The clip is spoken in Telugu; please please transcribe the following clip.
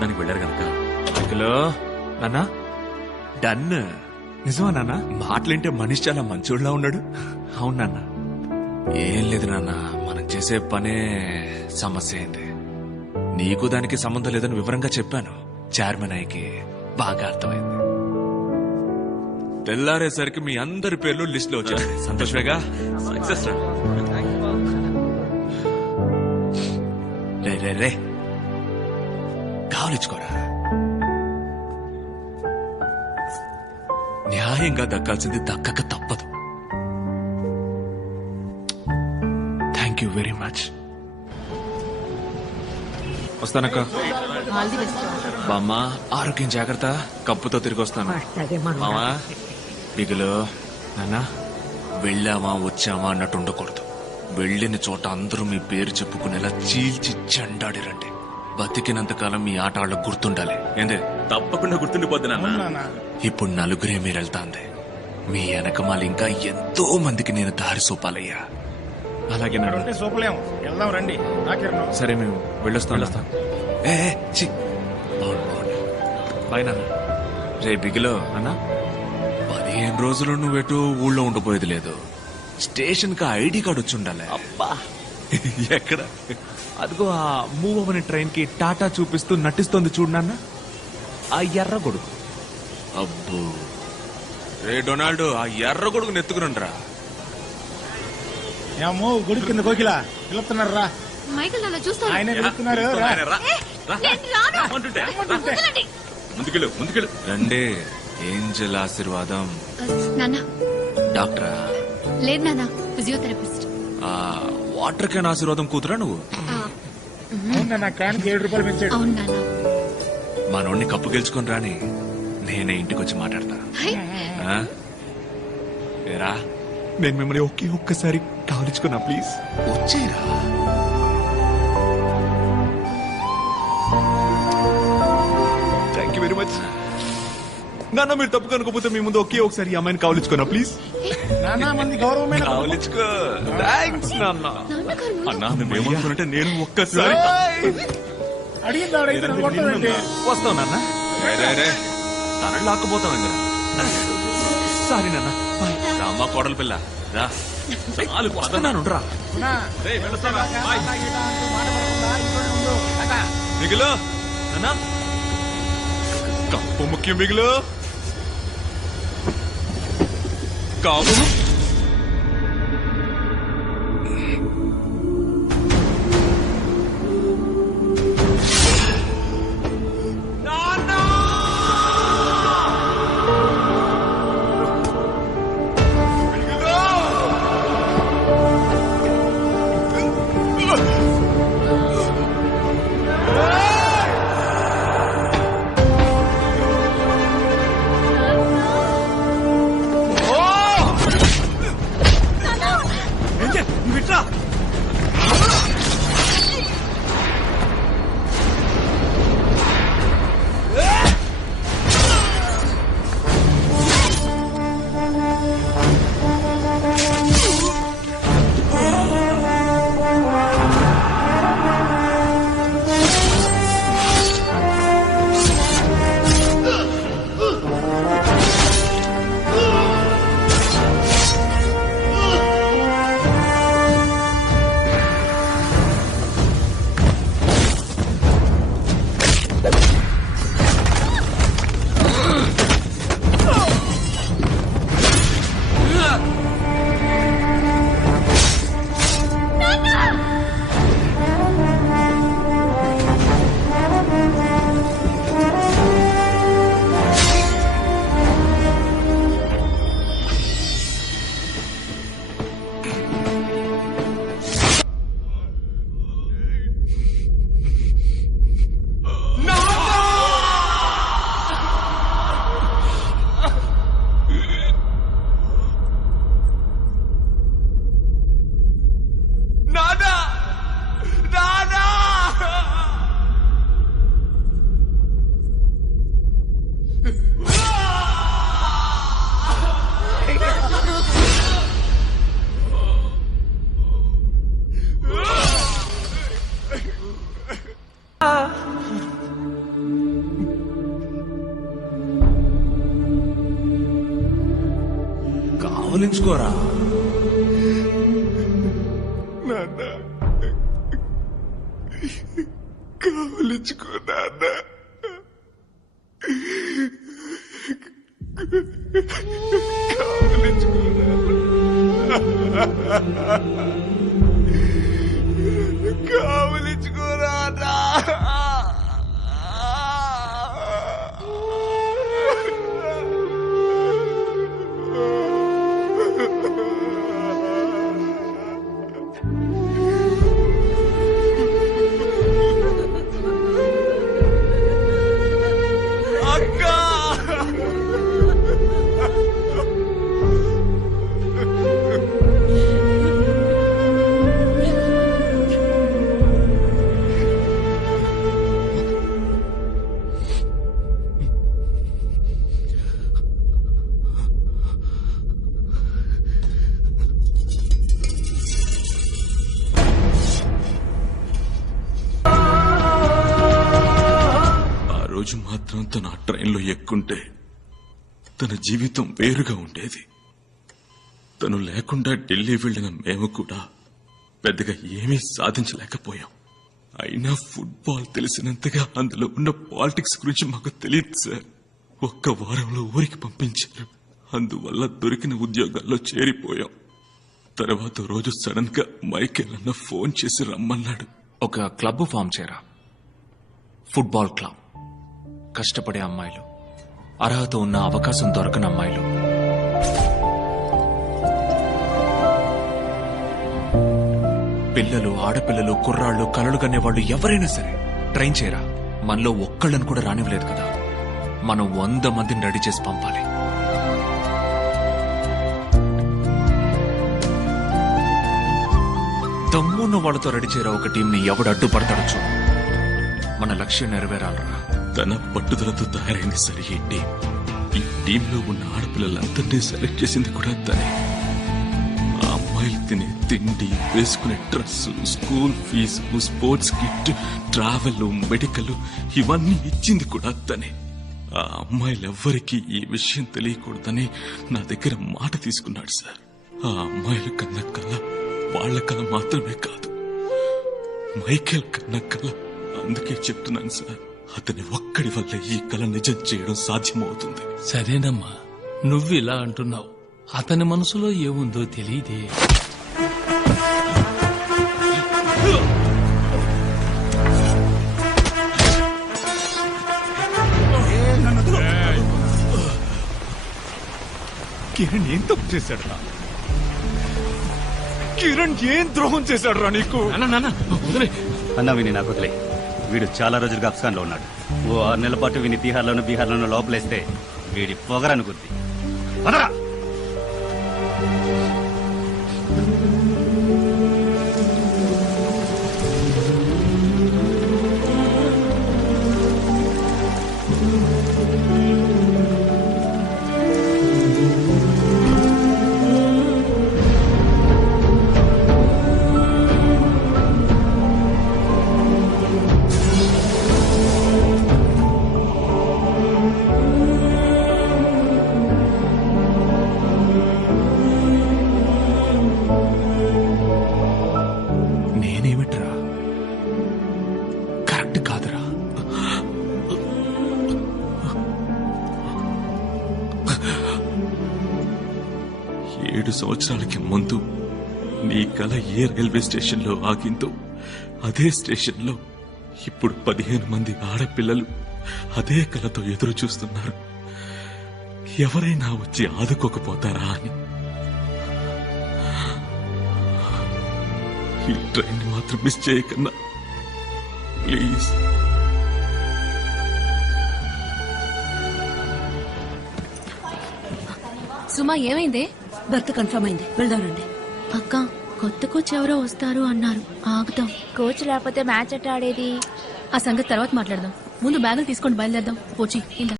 చూడడానికి వెళ్ళారు గనక. హలో నాన్నా, డన్. నిజమా నాన్న? మాటలేంటే మనిషి చాలా మంచోళ్ళ ఉన్నాడు. అవును నాన్న. ఏం లేదు నాన్న, మనం చేసే పనే సమస్య అయింది. నీకు దానికి సంబంధం లేదని వివరంగా చెప్పాను. చైర్మన్ అయ్యకి బాగా అర్థమైంది. తెల్లారేసరికి మీ అందరి పేర్లు లిస్ట్ లో వచ్చాయి. సంతోషమేగా? సక్సెస్ రా. రే రే రే, కావలించుకోరా. న్యాయంగా దక్కాల్సింది దక్కక తప్పదు. Thank you very much. వస్తానక్క. బామ్మ, ఆరోగ్యం జాగ్రత్త. కప్పుతో తిరిగి వస్తాను. మామా బిగులు. నాన్న, వెళ్ళామా వచ్చామా అన్నట్టు ఉండకూడదు. వెళ్ళిన చోట అందరూ మీ పేరు చెప్పుకునేలా చీల్చి చెండాడిరండి. బతికినంతకాలం మీ ఆట వాళ్ళకు గుర్తుండాలి. ఏందే? తప్పకుండా గుర్తుండిపోద్ది నాన్న. ఇప్పుడు నలుగురే మీరు వెళ్తాంది. మీ వెనకమాల ఇంకా ఎంతో మందికి నేను దారి చూపాలయ్యా. అలాగే నాన్న. సూపలేం, వెళ్దాం రండి. సరే, మేము వెళ్ళొస్తాం. ఏ చి, బాగుండు బాగుండు. బాయ్ నాన్న. రే బిగులో, అన్నా, 15 రోజులు నువ్వెటు ఊళ్ళో ఉండిపోయేది లేదు. స్టేషన్ కి ఐడి కార్డు వచ్చి ఉండాలి. అబ్బా, ఎక్కడ? అదిగో ఆ మూవ్ అవ్వని ట్రైన్ కి టాటా చూపిస్తూ నటిస్తోంది చూడు నాన్న, ఆ ఎర్ర గొడుగు. అబ్బో, రే డొనాల్డ్, ఆ ఎర్ర కొడుకు నెత్తుకురండ్రా. ఏమో గుడి కింద కోకిలా పిలుస్తున్నారు రా. మైకల్ నన్ను చూస్తాను. ఆయన పిలుస్తున్నారు రా. ముందుకెళ్ళు. రండి. ఏంజల్ ఆశీర్వాదం. నాన్న, డాక్టరా? లేదు నాన్న, ఫిజియోథెరపిస్ట్. వాటర్ క్యాన్ ఆశీర్వాదం కూతురా నువ్వు? అవునా, నా క్యాన్కి 7 రూపాయలు పెంచాడు. అవును నాన్న. మనోడిని కప్పు గెలుచుకొని రాని, నేనే ఇంటికి వచ్చి మాట్లాడతా. హై, ఆ? ఏరా, నేను మిమ్మల్ని ఒక్కసారి కావలించుకున్నా ప్లీజ్. వచ్చేరా. థ్యాంక్ యూ వెరీ మచ్ నాన్న. మీరు తప్పు కనుకోపోతే మీ ముందు ఒకసారి ఈ అమ్మాయిని కావలించుకున్నా ప్లీజ్. నానా మంది గౌరవమైన కావలించుకో. థ్యాంక్స్ నాన్న. నాన్నగారు ముందు- అన్నా నువ్వేమనుకున్నట్టే నేను ఒక్కసారి. అడిగింది ఆవిడైతే నన్ను కొట్టదండి. వస్తావు నాన్న. తనని లాక్కుపోతాం ఇంద్ర. సారీ నాన్న. బాయ్. రామ్మా కోడలు పిల్ల రా. చాలు వస్తున్నాను రా. నా, మాట పడకుండా ఇంట్లోనే ఉండు. అక్క. మిగులు నాన్న, కప్పు ముఖ్యం. మిగులు కావు. కౌలించుకోరా. నాన్న కావలించుకో నాన్న. కావలించుకో కావలించుకోరా. రోజు మాత్రం తన ఆ ట్రైన్లో ఎక్కుంటే తన జీవితం వేరుగా ఉండేది. తను లేకుండా ఢిల్లీ వెళ్లిన మేము కూడా పెద్దగా ఏమీ సాధించలేకపోయాం. అయినా ఫుట్బాల్ తెలిసినంతగా అందులో ఉన్న పాలిటిక్స్ గురించి మాకు తెలియదు సార్. ఒక్క వారంలో ఊరికి పంపించారు. అందువల్ల దొరికిన ఉద్యోగాల్లో చేరిపోయాం. తర్వాత రోజు సడన్ గా మైకేల్ అన్న ఫోన్ చేసి రమ్మన్నాడు. ఒక క్లబ్ ఫామ్ చేయరా, ఫుట్బాల్ క్లబ్. కష్టపడే అమ్మాయిలు, అర్హత ఉన్న అవకాశం దొరకని అమ్మాయిలు, పిల్లలు, ఆడపిల్లలు, కుర్రాళ్ళు, కలలు కనేవాళ్ళు ఎవరైనా సరే ట్రైన్ చేయరా. మనలో ఒక్కళ్ళని కూడా రానివ్వలేదు కదా. మనం 100 మందిని రెడీ చేసి పంపాలి. దమ్మున్న వాళ్ళతో రెడీ చేయరా ఒక టీంని. ఎవడు అడ్డుపడతాడో చూడు. మన లక్ష్యం నెరవేరాలరా. తన పట్టుదలతో తయారైంది సరే ఈ టీం. ఈ టీంలో ఉన్న ఆడపిల్లలందరినీ సెలెక్ట్ చేసింది కూడా తనే. ఆ అమ్మాయిలు తినే తిండి, వేసుకునే dress, school fees, sports kit, travel, medical ఇవన్నీ ఇచ్చింది కూడా తనే. ఆ అమ్మాయిలెవ్వరికీ ఈ విషయం తెలియకూడదని నా దగ్గర మాట తీసుకున్నాడు సార్. ఆ అమ్మాయిల కన్న కళ వాళ్ల కళ మాత్రమే కాదు, మైకేల్ కన్న కళ. అందుకే చెప్తున్నాను సార్, అతని ఒక్కడి వల్ల ఈ కళ నిజం చేయడం సాధ్యమవుతుంది. సరేనమ్మా, నువ్వు ఇలా అంటున్నావు. అతని మనసులో ఏముందో తెలియదే. కిరణ్ ఏం తప్పు చేశాడు రా? కిరణ్ ఏం ద్రోహం చేశాడు రా నీకు? అన్న విని నాకు వదిలే. వీడు చాలా రోజులుగా అఫ్ఘాన్ లో ఉన్నాడు. ఓ 6 నెలల పాటు విని బీహార్లోనూ లోపలేస్తే వీడి పొగరనుకుంది. నేనేమిట్రా? కరెక్ట్ కాదురా. ఏడు సంవత్సరాలకి ముందు నీ కళ ఏ రైల్వే స్టేషన్ లో ఆగిందో అదే స్టేషన్ లో ఇప్పుడు 15 మంది ఆడపిల్లలు అదే కళతో ఎదురు చూస్తున్నారు. ఎవరైనా వచ్చి ఆదుకోకపోతారా అని. ఈ ట్రైన్ మాత్రం మిస్ చేయకన్నా ప్లీజ్. సుమా ఏమైందే? బర్త్ కన్ఫర్మ్ అయింది, వెళ్దానండి. అక్క, కొత్త కోచ్ ఎవరో వస్తారు అన్నారు. ఆగుతాం. కోచ్ లేకపోతే మ్యాచ్ ఎట్ట ఆడేది? ఆ సంగతి తర్వాత మాట్లాడదాం. ముందు బ్యాగులు తీసుకొని బయలుదేరదాం. పోచి